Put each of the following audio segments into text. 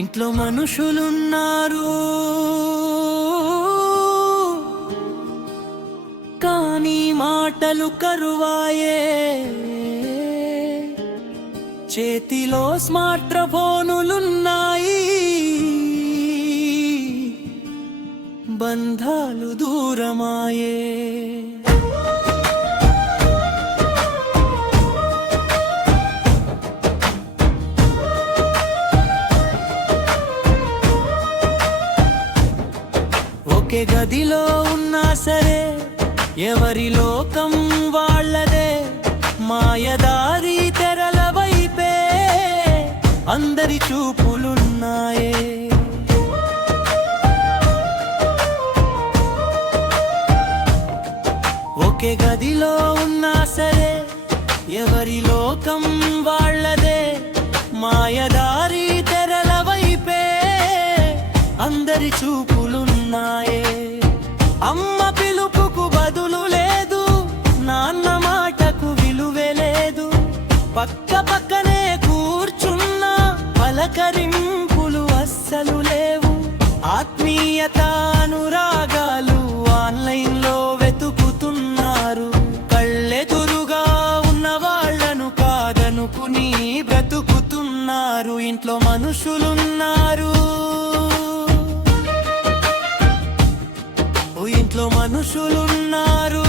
ఇంట్లో మనుషులున్నారు కానీ మాటలు కరువాయే. చేతిలో స్మార్ట్ ఫోనులున్నాయి, బంధాలు దూరమాయే. ఒకే గదిలో ఉన్నా సరే ఎవరి లోకం వాళ్ళదే. మాయదారి తెరల వైపే అందరి చూపులున్నాయే. ఒకే గదిలో ఉన్నా సరే ఎవరి లోకం వాళ్ళదే. మాయదారి తెరల వైపే అందరి చూపులున్నాయే. అమ్మ పిలుపుకు బదులు లేదు, నాన్న మాటకు విలువే లేదు. పక్క పక్కనే కూర్చున్నా పలకరింపులు అస్సలు లేవు. ఆత్మీయత అనురాగాలు ఆన్లైన్లో వెతుకుతున్నారు. కళ్ళెదురుగా ఉన్న వాళ్లను కాదనుకుని బ్రతుకుతున్నారు. ఇంట్లో మనుషులున్నారు, ఇంట్లో మనుషులున్నారు.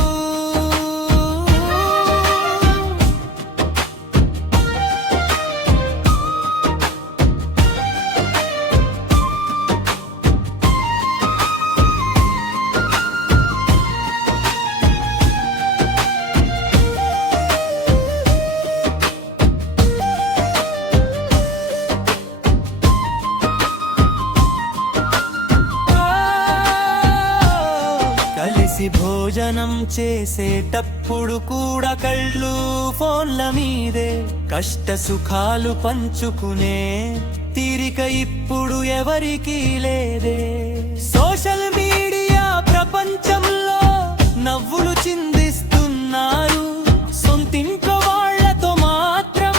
భోజనం చేసేటప్పుడు కూడా కళ్ళు ఫోన్ల మీదే. కష్ట సుఖాలు పంచుకునే తీరిక ఇప్పుడు ఎవరికీ లేదే. సోషల్ మీడియా ప్రపంచంలో నవ్వులు చిందిస్తున్నారు. సొంతింట్లో వాళ్లతో మాత్రం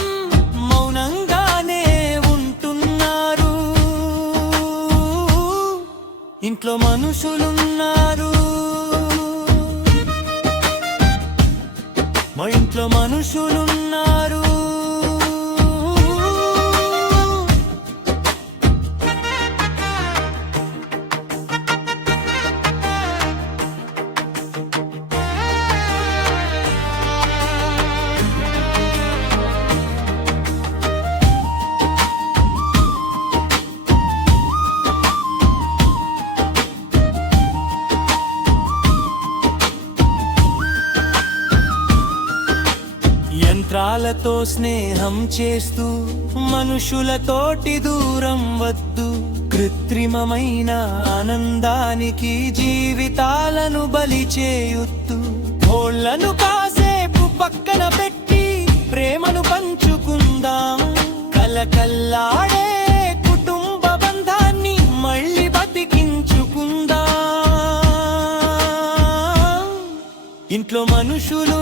మౌనంగానే ఉంటున్నారు. ఇంట్లో మనుషులున్నారు, మా ఇంట్లో మనుషులున్నారు. యంత్రాలతో స్నేహం చేస్తూ మనుషులతోటి దూరం వద్దు. కృత్రిమమైన ఆనందానికి జీవితాలను బలి చేయొద్దు. కోళ్లను కాసేపు పక్కన పెట్టి ప్రేమను పంచుకుందాం. కలకల్లాడే కుటుంబ బంధాన్ని మళ్ళీ బతికించుకుందాం. ఇంట్లో మనుషులు